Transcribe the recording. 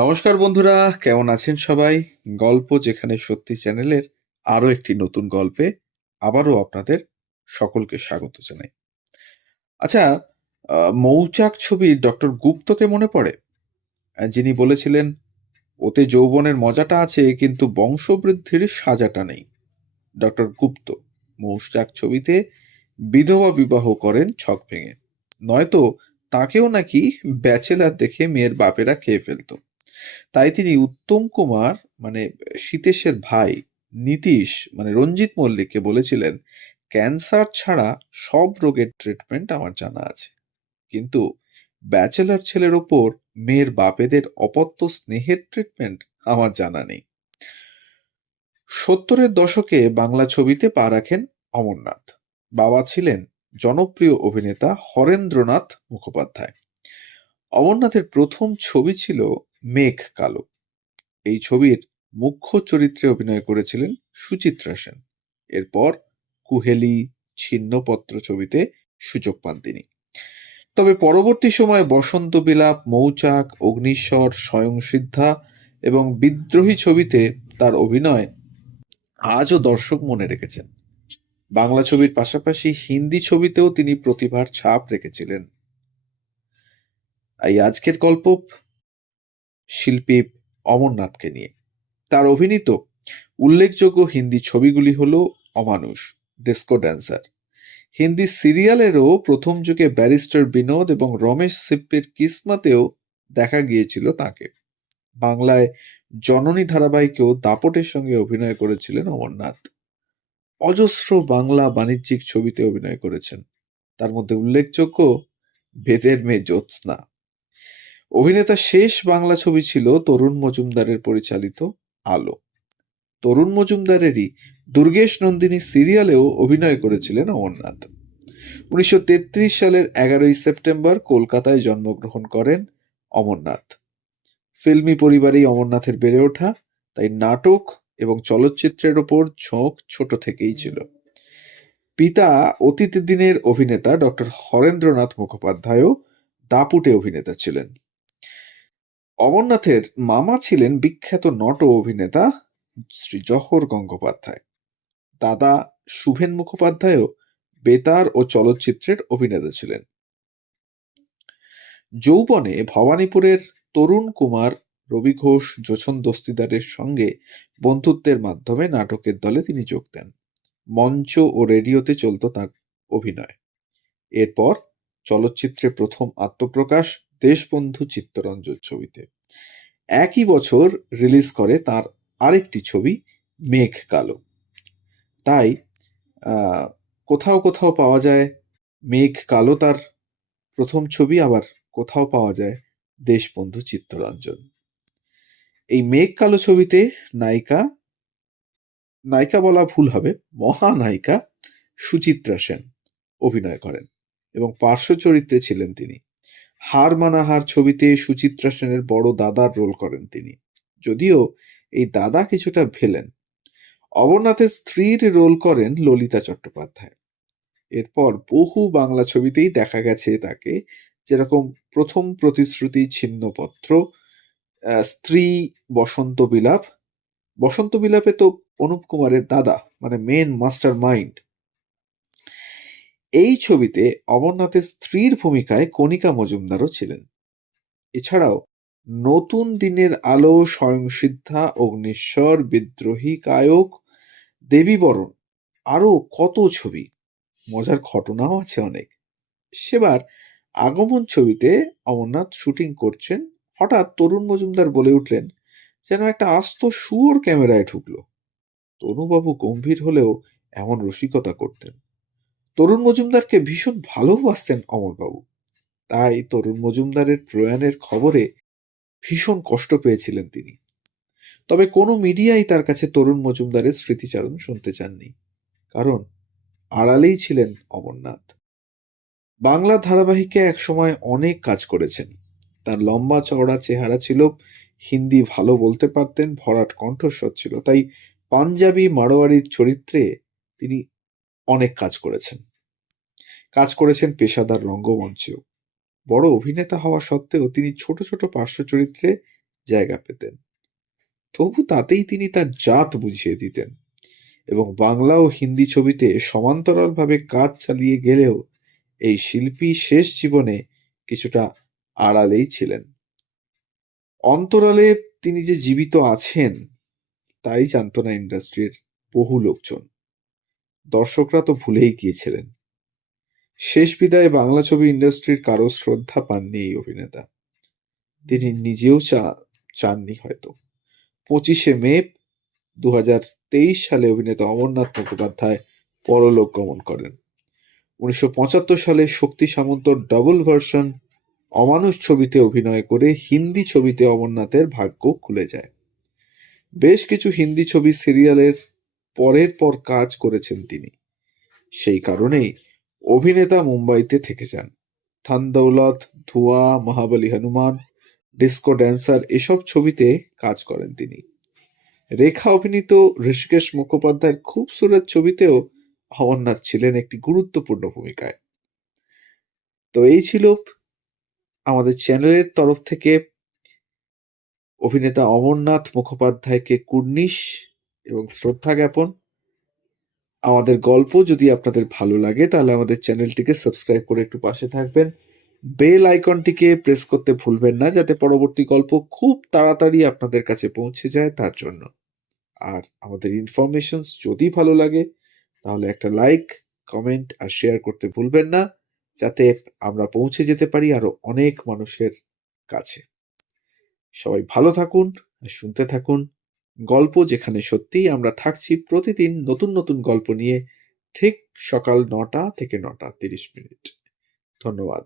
নমস্কার বন্ধুরা, কেমন আছেন সবাই? গল্প যেখানে সত্যি চ্যানেলের আরো একটি নতুন গল্পে আবারও আপনাদের সকলকে স্বাগত জানাই। আচ্ছা, মৌচাক ছবির ডক্টর গুপ্তকে মনে পড়ে? যিনি বলেছিলেন, ওতে যৌবনের মজাটা আছে কিন্তু বংশবৃদ্ধির সাজাটা নেই। ডক্টর গুপ্ত মৌচাক ছবিতে বিধবা বিবাহ করেন ছক ভেঙে, নয়তো তাকেও নাকি ব্যাচেলার দেখে মেয়ের বাপেরা খেয়ে ফেলতো। তাই তিনি উত্তম কুমার মানে সীতেশের ভাই নীতীশ রঞ্জিত মল্লিককে বলেছিলেন, ক্যান্সার ছাড়া সব রোগের ট্রিটমেন্ট আমার জানা আছে, কিন্তু ব্যাচেলর ছেলের ওপর মেয়ের বাপেদের অপত্য স্নেহের ট্রিটমেন্ট আমার জানা নেই। 70-এর দশকে বাংলা ছবিতে পা রাখেন অমরনাথ। বাবা ছিলেন জনপ্রিয় অভিনেতা হরেন্দ্রনাথ মুখোপাধ্যায়। অমরনাথের প্রথম ছবি ছিল মেঘ কালো। এই ছবির মুখ্য চরিত্রে অভিনয় করেছিলেন সুচিত্রা সেন। এরপর কুহেলি, ছিন্নপত্র ছবিতে সুযোগ পান তিনি। তবে পরবর্তী সময়ে বসন্ত বিলাপ, মৌচাক, অগ্নিস্বর, স্বয়ংসিদ্ধা এবং বিদ্রোহী ছবিতে তার অভিনয় আজও দর্শক মনে রেখেছেন। বাংলা ছবির পাশাপাশি হিন্দি ছবিতেও তিনি প্রতিভার ছাপ রেখেছিলেন। এই আজকের গল্প শিল্পী অমরনাথকে নিয়ে। তার অভিনীত উল্লেখযোগ্য হিন্দি ছবিগুলি হল অমানুষ, ডিস্কো ড্যান্সার। হিন্দি সিরিয়ালেরও প্রথম যুগে ব্যারিস্টার বিনোদ এবং রমেশ সিপ্পির কিসমাতেও দেখা গিয়েছিল তাকে। বাংলায় জননী ধারাবাহিকেও দাপটের সঙ্গে অভিনয় করেছিলেন অমরনাথ। অজস্র বাংলা বাণিজ্যিক ছবিতে অভিনয় করেছেন, তার মধ্যে উল্লেখযোগ্য বেদের মেয়ে জ্যোৎস্না। অভিনেতার শেষ বাংলা ছবি ছিল তরুণ মজুমদারের পরিচালিত আলো। তরুণ মজুমদারেরই দুর্গেশ নন্দিনী সিরিয়ালেও অভিনয় করেছিলেন অমরনাথ। 1933 সালের 11ই সেপ্টেম্বর কলকাতায় জন্মগ্রহণ করেন অমরনাথ। ফিল্মি পরিবারেই অমরনাথের বেড়ে ওঠা, তাই নাটক এবং চলচ্চিত্রের ওপর ঝোঁক ছোট থেকেই ছিল। পিতা অতীত দিনের অভিনেতা ডক্টর হরেন্দ্রনাথ মুখোপাধ্যায়ও দাপুটে অভিনেতা ছিলেন। অমরনাথের মামা ছিলেন বিখ্যাত নট অভিনেতা শ্রী জহর গঙ্গোপাধ্যায়। দাদা শুভেন মুখোপাধ্যায়ও বেতার ও চলচ্চিত্রের অভিনেতা ছিলেন। যৌবনে ভবানীপুরের তরুণ কুমার, রবি ঘোষ, জোছন দস্তিদারের সঙ্গে বন্ধুত্বের মাধ্যমে নাটকের দলে তিনি যোগ দেন। মঞ্চ ও রেডিওতে চলত তার অভিনয়। এরপর চলচ্চিত্রে প্রথম আত্মপ্রকাশ দেশবন্ধু চিত্তরঞ্জন ছবিতে। একই বছর রিলিজ করে তার আরেকটি ছবি মেঘ কালো। তাই কোথাও কোথাও পাওয়া যায় মেঘ কালো তার প্রথম ছবি, আবার কোথাও পাওয়া যায় দেশবন্ধু চিত্তরঞ্জন। এই মেঘ কালো ছবিতে নায়িকা নায়িকা বলা ভুল হবে, মহানায়িকা সুচিত্রা সেন অভিনয় করেন এবং পার্শ্ব চরিত্রে ছিলেন তিনি। হার মানা হার ছবিতে সুচিত্রা সেনের বড় দাদার রোল করেন তিনি, যদিও এই দাদা কিছুটা ভিলেন। অমরনাথের স্ত্রীর রোল করেন ললিতা চট্টোপাধ্যায়। এরপর বহু বাংলা ছবিতেই দেখা গেছে তাকে, যেরকম প্রথম প্রতিশ্রুতি, ছিন্নপত্র, স্ত্রী, বসন্ত বিলাপ। বসন্ত বিলাপে তো অনুপ কুমারের দাদা মেন মাস্টার মাইন্ড। এই ছবিতে অমরনাথের স্ত্রীর ভূমিকায় কণিকা মজুমদারও ছিলেন। এছাড়াও নতুন দিনের আলো, স্বয়ংসিদ্ধা, অগ্নিস্বর, বিদ্রোহী, কায়ক, দেবীবরণ, আরো কত ছবি। মজার ঘটনাও আছে অনেক। সেবার আগমন ছবিতে অমরনাথ শুটিং করছেন, হঠাৎ তরুণ মজুমদার বলে উঠলেন, যেন একটা আস্ত শুয়োর ক্যামেরায় ঢুকলো। তনুবাবু গম্ভীর হলেও এমন রসিকতা করতেন। তরুণ মজুমদারকে ভীষণ ভালোবাসতেন অমরবাবু। তাই তরুণ মজুমদারের প্রয়াণের খবরে ভীষণ কষ্ট পেয়েছিলেন তিনি। তবে কোনো মিডিয়াই তার কাছে তরুণ মজুমদারের স্মৃতিচারণ শুনতে চাননি, কারণ আড়ালেই ছিলেন অমরনাথ। বাংলা ধারাবাহিকে একসময় অনেক কাজ করেছেন। তার লম্বা চওড়া চেহারা ছিল, হিন্দি ভালো বলতে পারতেন, ভরাট কণ্ঠস্বর ছিল, তাই পাঞ্জাবি, মারোয়ারির চরিত্রে তিনি অনেক কাজ করেছেন পেশাদার রঙ্গমঞ্চেও। বড় অভিনেতা হওয়া সত্ত্বেও তিনি ছোট ছোট পার্শ্ব চরিত্রে জায়গা পেতেন। তবু তাতেই তিনি তার জাত বুঝিয়ে দিতেন এবং বাংলা ও হিন্দি ছবিতে সমান্তরালভাবে কাজ চালিয়ে গেলেও এই শিল্পী শেষ জীবনে কিছুটা আড়ালেই ছিলেন। অন্তরালে তিনি যে জীবিত আছেন তাই জানত না ইন্ডাস্ট্রির বহু লোকজন। দর্শকরা তো ভুলেই গিয়েছিলেন। শেষ বিদায়ে বাংলা ছবি ইন্ডাস্ট্রির কারো শ্রদ্ধা পাননি এই অভিনেতা। তিনি নিজেও চাননি হয়তো। 25শে মে 2023 সালে অভিনেতা অমরনাথ মুখোপাধ্যায় পরলোক গমন করেন। 1975 সালে শক্তি সামন্তর ডবল ভার্সন অমানুষ ছবিতে অভিনয় করে হিন্দি ছবিতে অমরনাথের ভাগ্য খুলে যায়। বেশ কিছু হিন্দি ছবি সিরিয়ালের পরের পর কাজ করেছেন তিনি। সেই কারণেই অভিনেতা মুম্বাইতে থেকে যান। থান দৌলত, ধোঁয়া, মহাবলী হনুমান, ডিস্কো ড্যান্সার এসব ছবিতে কাজ করেন তিনি। রেখা অভিনীত ঋষিকেশ মুখোপাধ্যায়ের খুবসুরত ছবিতেও অমরনাথ ছিলেন একটি গুরুত্বপূর্ণ ভূমিকায়। তো এই ছিল আমাদের চ্যানেলের তরফ থেকে অভিনেতা অমরনাথ মুখোপাধ্যায়কে কুর্নিশ এবং শ্রদ্ধা জ্ঞাপন। আমাদের গল্প যদি আপনাদের ভালো লাগে তাহলে আমাদের চ্যানেলটিকে সাবস্ক্রাইব করে একটু পাশে থাকবেন। বেল আইকনটিকে প্রেস করতে ভুলবেন না যাতে পরবর্তী গল্প খুব তাড়াতাড়ি আপনাদের কাছে পৌঁছে যায় তার জন্য। আর আমাদের ইনফরমেশনস যদি ভালো লাগে তাহলে একটা লাইক, কমেন্ট আর শেয়ার করতে ভুলবেন না যাতে আমরা পৌঁছে যেতে পারি আরো অনেক মানুষের কাছে। সবাই ভালো থাকুন আর শুনতে থাকুন গল্প, যেখানে সত্যিই আমরা থাকছি প্রতিদিন নতুন নতুন গল্প নিয়ে, ঠিক সকাল 9টা থেকে 9টা 30 মিনিট। ধন্যবাদ।